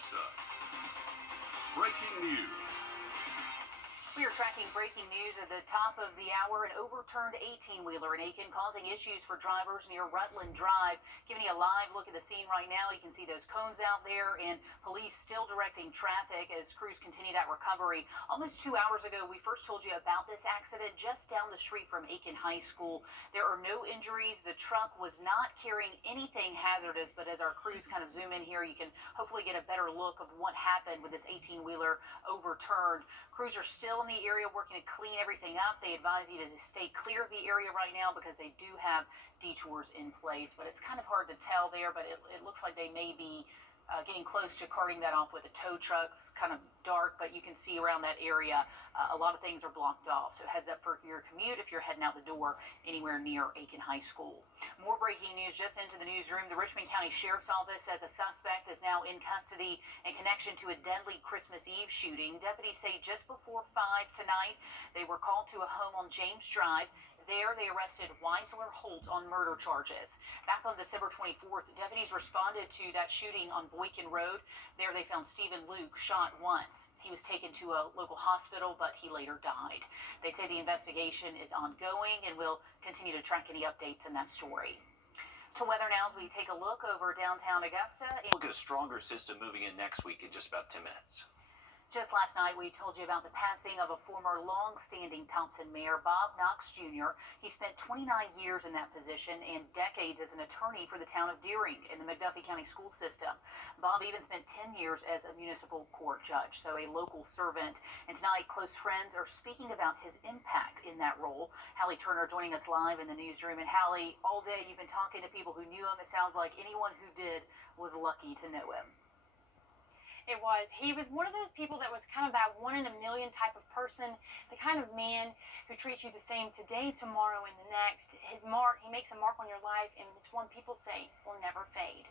Augusta. Breaking news. We are tracking breaking news at the top of the hour. An overturned 18-wheeler in Aiken causing issues for drivers near Rutland Drive. Giving you a live look at the scene right now. You can see those cones out there and police still directing traffic as crews continue that recovery. Almost 2 hours ago, we first told you about this accident just down the street from Aiken High School. There are no injuries. The truck was not carrying anything hazardous, but as our crews kind of zoom in here, you can hopefully get a better look of what happened with this 18-wheeler overturned. Crews are still in the area working to clean everything up. They advise you to stay clear of the area right now because they do have detours in place, but it's kind of hard to tell there, but it looks like they may be getting close to carting that off with the tow trucks. Kind of dark, but you can see around that area a lot of things are blocked off. So heads up for your commute if you're heading out the door anywhere near Aiken High School. More breaking news just into the newsroom. The Richmond County Sheriff's Office says a suspect is now in custody in connection to a deadly Christmas Eve shooting. Deputies say just before 5 tonight, they were called to a home on James Drive. There, they arrested Weisler Holt on murder charges. Back on December 24th, deputies responded to that shooting on Boykin Road. There, they found Stephen Luke shot once. He was taken to a local hospital, but he later died. They say the investigation is ongoing and will continue to track any updates in that story. To weather now as we take a look over downtown Augusta. We'll get a stronger system moving in next week in just about 10 minutes. Just last night, we told you about the passing of a former long-standing Thompson mayor, Bob Knox Jr. He spent 29 years in that position and decades as an attorney for the town of Deering in the McDuffie County school system. Bob even spent 10 years as a municipal court judge, so a local servant. And tonight, close friends are speaking about his impact in that role. Hallie Turner joining us live in the newsroom. And Hallie, all day you've been talking to people who knew him. It sounds like anyone who did was lucky to know him. It was. He was one of those people that was kind of that one in a million type of person, the kind of man who treats you the same today, tomorrow, and the next. He makes a mark on your life, and it's one people say will never fade.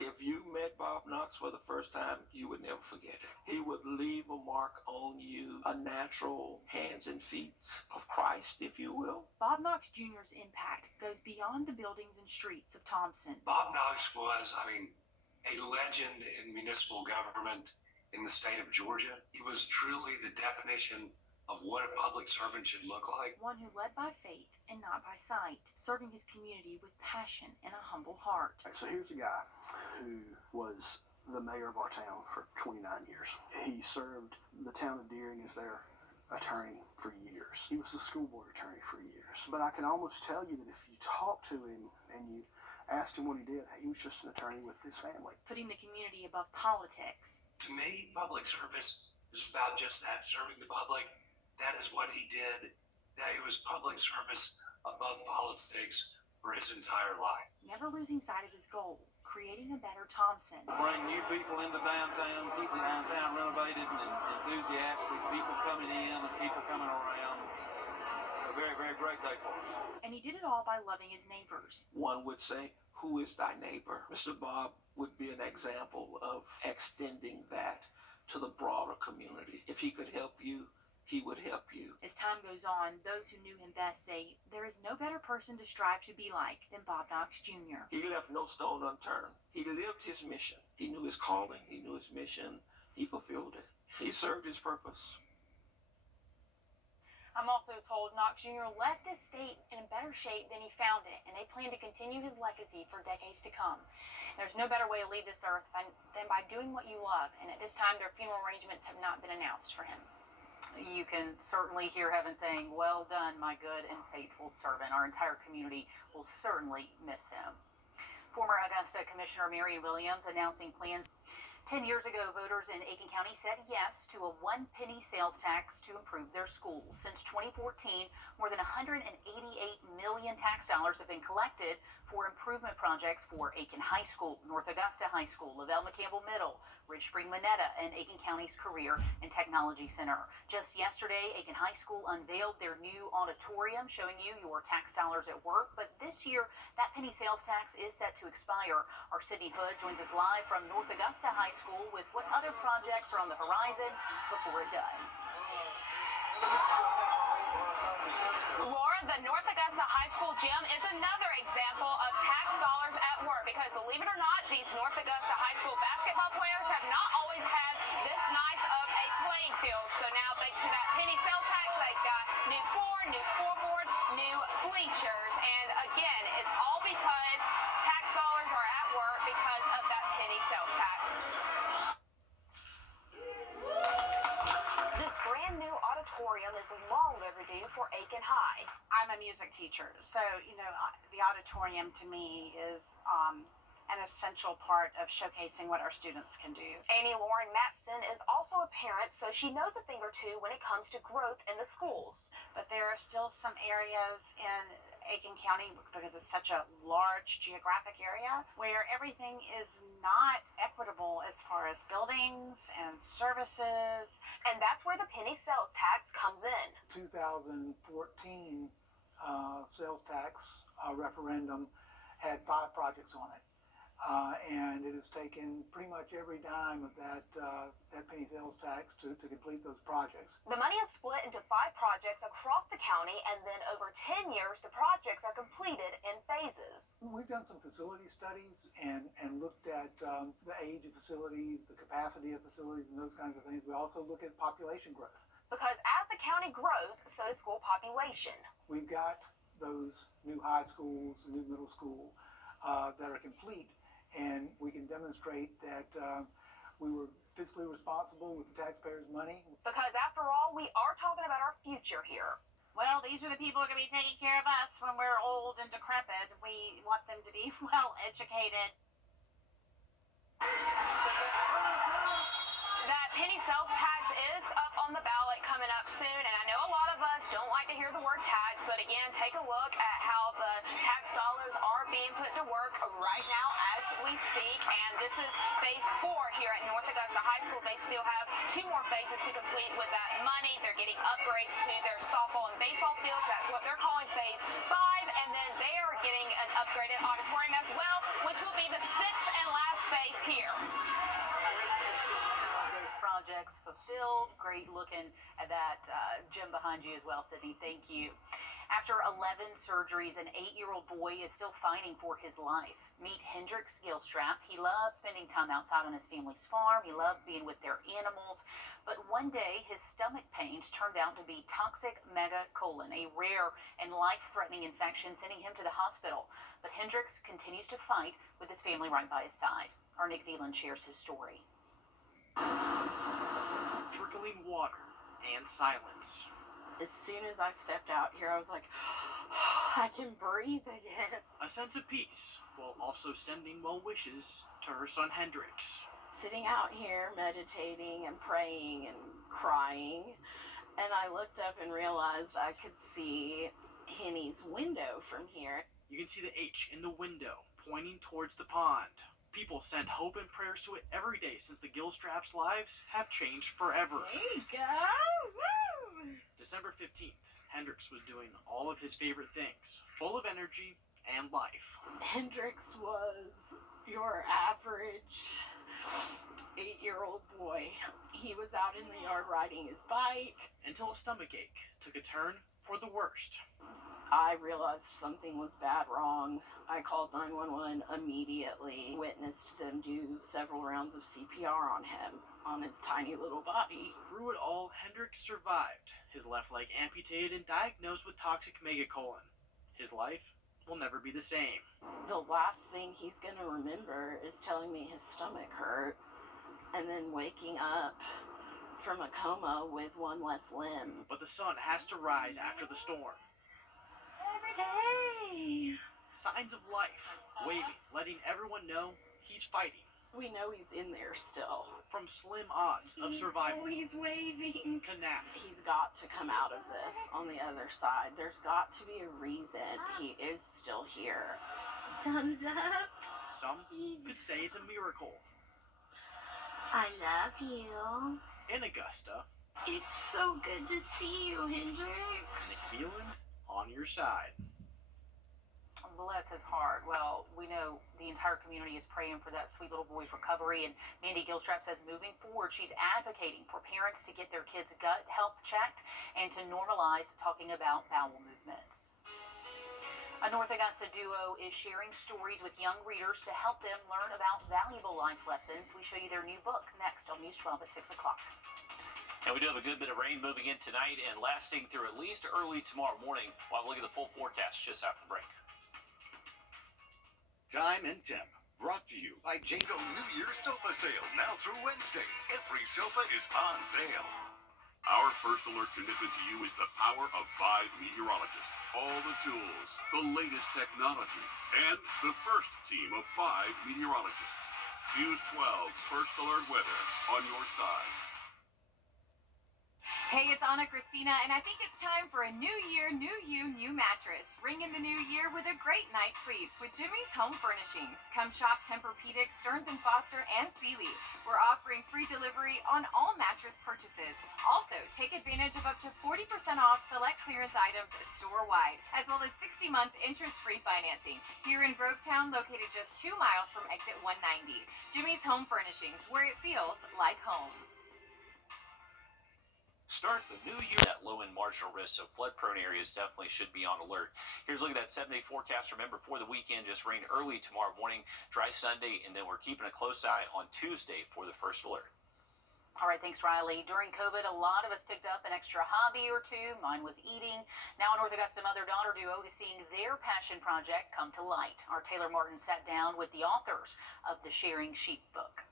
If you met Bob Knox for the first time, you would never forget it. He would leave a mark on you, a natural hands and feet of Christ, if you will. Bob Knox Jr.'s impact goes beyond the buildings and streets of Thompson. Bob Knox was, a legend in municipal government in the state of Georgia. He was truly the definition of what a public servant should look like. One who led by faith and not by sight, serving his community with passion and a humble heart. So here's a guy who was the mayor of our town for 29 years. He served the town of Deering as their attorney for years. He was the school board attorney for years. But I can almost tell you that if you talk to him and you asked him what he did, he was just an attorney with his family. Putting the community above politics. To me, public service is about just that, serving the public. That is what he did. That it was public service above politics for his entire life. Never losing sight of his goal, creating a better Thompson. Bring new people into downtown, keep the downtown renovated and enthusiastic, people coming in and people coming around. A very, very great day for us. And he did it all by loving his neighbors. One would say, who is thy neighbor? Mr. Bob would be an example of extending that to the broader community. If he could help you, he would help you. As time goes on, those who knew him best say there is no better person to strive to be like than Bob Knox Jr. He left no stone unturned. He lived his mission. He knew his calling. He knew his mission. He fulfilled it. He served his purpose. I'm also told Knox Jr. left this state in a better shape than he found it, and they plan to continue his legacy for decades to come. There's no better way to leave this earth than by doing what you love, and at this time their funeral arrangements have not been announced for him. You can certainly hear heaven saying, "Well done, my good and faithful servant." Our entire community will certainly miss him. Former Augusta Commissioner Marion Williams announcing plans. 10 years ago, voters in Aiken County said yes to a 1-penny sales tax to improve their schools. Since 2014, more than $188 million tax dollars have been collected for improvement projects for Aiken High School, North Augusta High School, Lavelle McCampbell Middle, Ridge Spring Minetta, and Aiken County's Career and Technology Center. Just yesterday, Aiken High School unveiled their new auditorium, showing you your tax dollars at work. But this year, that penny sales tax is set to expire. Our Sydney Hood joins us live from North Augusta High School with what other projects are on the horizon before it does. Laura, the North Augusta High School gym is another example of tax dollars at work because, believe it or not, these North Augusta High School basketball players have Like to that penny sales tax, they've got new floor, new scoreboard, new bleachers, and again, it's all because tax dollars are at work because of that penny sales tax. This brand new auditorium is long overdue for Aiken High. I'm a music teacher, so the auditorium to me is an essential part of showcasing what our students can do. Annie Lauren Matson is also a parent, so she knows a thing or two when it comes to growth in the schools. But there are still some areas in Aiken County, because it's such a large geographic area, where everything is not equitable as far as buildings and services. And that's where the penny sales tax comes in. 2014 sales tax referendum had 5 projects on it. And it has taken pretty much every dime of that penny sales tax to complete those projects. The money is split into 5 projects across the county, and then over 10 years, the projects are completed in phases. We've done some facility studies and looked at the age of facilities, the capacity of facilities, and those kinds of things. We also look at population growth. Because as the county grows, so does school population. We've got those new high schools, new middle school that are complete. And we can demonstrate that we were fiscally responsible with the taxpayers' money. Because after all, we are talking about our future here. Well, these are the people who are going to be taking care of us when we're old and decrepit. We want them to be well educated. That penny sales tax is up on the ballot coming up soon, and I know a lot of us don't like to hear the word tax, but again, take a look at how the tax dollars are being put to work right now as we speak, and this is phase 4 here at North Augusta High School. They still have 2 more phases to complete with that money. They're getting upgrades to their softball and baseball fields. That's what they're calling phase 5, and then they are getting an upgraded auditorium as well, which will be the 6th and last phase here. Projects fulfilled. Great looking at that gym behind you as well, Sydney. Thank you. After 11 surgeries, an 8-year-old boy is still fighting for his life. Meet Hendrix Gilstrap. He loves spending time outside on his family's farm. He loves being with their animals. But one day, his stomach pains turned out to be toxic megacolon, a rare and life-threatening infection, sending him to the hospital. But Hendrix continues to fight with his family right by his side. Our Nick Veland shares his story. Trickling water and silence. As soon as I stepped out here, I was like, I can breathe again. A sense of peace, while also sending well wishes to her son Hendrix. Sitting out here, meditating and praying and crying, and I looked up and realized I could see Henny's window from here. You can see the H in the window, pointing towards the pond. People send hope and prayers to it every day since the Gilstraps' lives have changed forever. There you go! Woo! December 15th, Hendrix was doing all of his favorite things, full of energy and life. Hendrix was your average 8-year-old boy. He was out in the yard riding his bike. Until a stomachache took a turn for the worst. I realized something was bad wrong. I called 911 immediately, witnessed them do several rounds of CPR on him, on his tiny little body. Through it all, Hendrix survived. His left leg amputated and diagnosed with toxic megacolon. His life will never be the same. The last thing he's going to remember is telling me his stomach hurt, and then waking up from a coma with one less limb. But the sun has to rise after the storm. Hey! Signs of life, waving, letting everyone know he's fighting. We know he's in there still. From slim odds of survival. Oh, he's waving. To now. He's got to come out of this on the other side. There's got to be a reason he is still here. Thumbs up. Some could say it's a miracle. I love you. In Augusta. It's so good to see you, Hendrix. Nick Veland on your side. Bless his heart. Well, we know the entire community is praying for that sweet little boy's recovery, and Mandy Gilstrap says moving forward, she's advocating for parents to get their kids' gut health checked and to normalize talking about bowel movements. A North Augusta duo is sharing stories with young readers to help them learn about valuable life lessons. We show you their new book next on News 12 at 6 o'clock. And we do have a good bit of rain moving in tonight and lasting through at least early tomorrow morning. While we look at the full forecast just after the break. Time and Temp, brought to you by Jingle New Year's Sofa Sale, now through Wednesday. Every sofa is on sale. Our first alert commitment to you is the power of 5 meteorologists. All the tools, the latest technology, and the first team of 5 meteorologists. News 12's First Alert Weather on your side. Hey, it's Anna Christina, and I think it's time for a new year, new you, new mattress. Ring in the new year with a great night's sleep with Jimmy's Home Furnishings. Come shop Tempur-Pedic, Stearns & Foster, and Sealy. We're offering free delivery on all mattress purchases. Also, take advantage of up to 40% off select clearance items store-wide, as well as 60-month interest-free financing. Here in Grovetown, located just 2 miles from exit 190. Jimmy's Home Furnishings, where it feels like home. Start the new year at low and marginal risk, so flood-prone areas definitely should be on alert. Here's a look at that 7-day forecast. Remember, for the weekend, just rain early tomorrow morning, dry Sunday, and then we're keeping a close eye on Tuesday for the first alert. All right, thanks, Riley. During COVID, a lot of us picked up an extra hobby or two. Mine was eating. Now, a North Augusta mother-daughter duo is seeing their passion project come to light. Our Taylor Martin sat down with the authors of the Sharing Sheep book.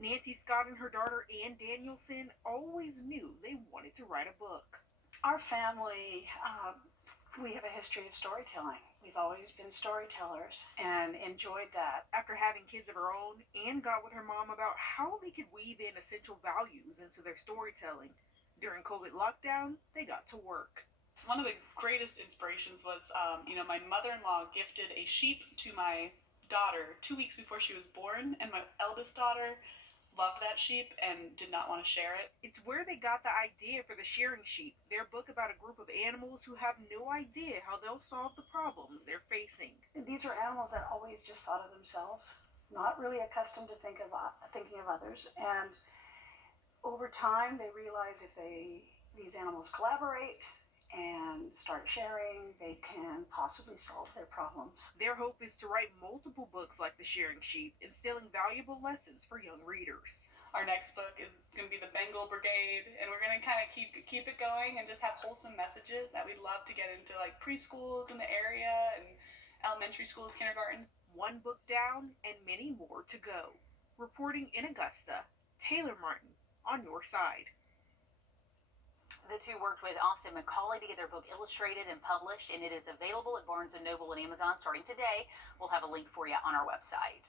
Nancy Scott and her daughter Ann Danielson always knew they wanted to write a book. Our family, we have a history of storytelling. We've always been storytellers and enjoyed that. After having kids of her own, Ann got with her mom about how they could weave in essential values into their storytelling. During COVID lockdown, they got to work. One of the greatest inspirations was, my mother-in-law gifted a sheep to my daughter 2 weeks before she was born, and my eldest daughter loved that sheep and did not want to share it. It's where they got the idea for the Sharing Sheep, their book about a group of animals who have no idea how they'll solve the problems they're facing. These are animals that always just thought of themselves, not really accustomed to thinking of others. And over time, they realize if these animals collaborate and start sharing, they can possibly solve their problems. Their hope is to write multiple books like The Sharing Sheep, instilling valuable lessons for young readers. Our next book is going to be The Bengal Brigade, and we're going to kind of keep it going and just have wholesome messages that we'd love to get into, like preschools in the area and elementary schools, kindergarten. One book down and many more to go. Reporting in Augusta, Taylor Martin on your side. The two worked with Austin McCauley to get their book illustrated and published, and it is available at Barnes & Noble and Amazon starting today. We'll have a link for you on our website.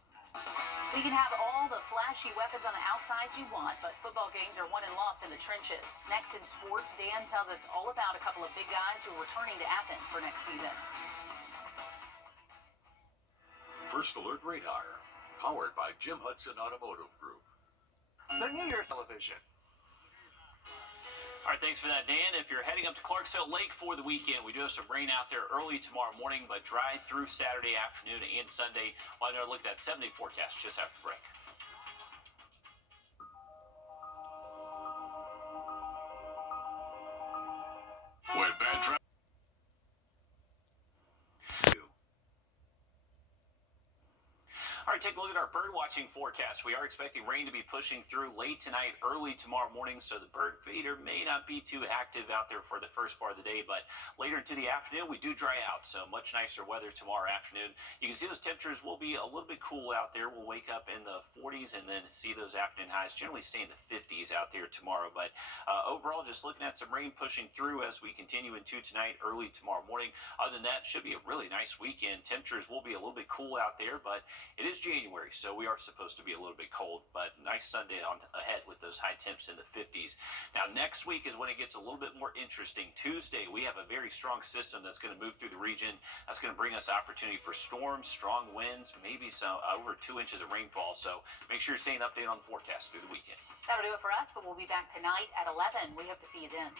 We can have all the flashy weapons on the outside you want, but football games are won and lost in the trenches. Next in sports, Dan tells us all about a couple of big guys who are returning to Athens for next season. First Alert Radar, powered by Jim Hudson Automotive Group. The New Year's television. All right, thanks for that, Dan. If you're heading up to Clarksville Lake for the weekend, we do have some rain out there early tomorrow morning, but dry through Saturday afternoon and Sunday. We'll have another look at that 7-day forecast just after the break. When bad traffic. All right, take a look at our bird watching forecast. We are expecting rain to be pushing through late tonight, early tomorrow morning, so the bird feeder may not be too active out there for the first part of the day, but later into the afternoon, we do dry out, so much nicer weather tomorrow afternoon. You can see those temperatures will be a little bit cool out there. We'll wake up in the 40s and then see those afternoon highs generally stay in the 50s out there tomorrow, but overall, just looking at some rain pushing through as we continue into tonight, early tomorrow morning. Other than that, should be a really nice weekend. Temperatures will be a little bit cool out there, but it is January, so we are supposed to be a little bit cold, but nice Sunday on ahead with those high temps in the 50s. Now, next week is when it gets a little bit more interesting. Tuesday, we have a very strong system that's going to move through the region. That's going to bring us opportunity for storms, strong winds, maybe some over 2 inches of rainfall, so make sure you're staying updated on the forecast through the weekend. That'll do it for us, but we'll be back tonight at 11. We hope to see you then.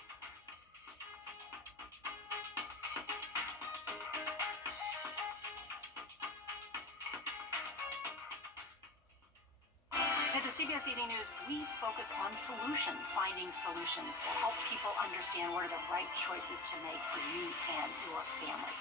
At the CBS Evening News, we focus on solutions, finding solutions to help people understand what are the right choices to make for you and your family.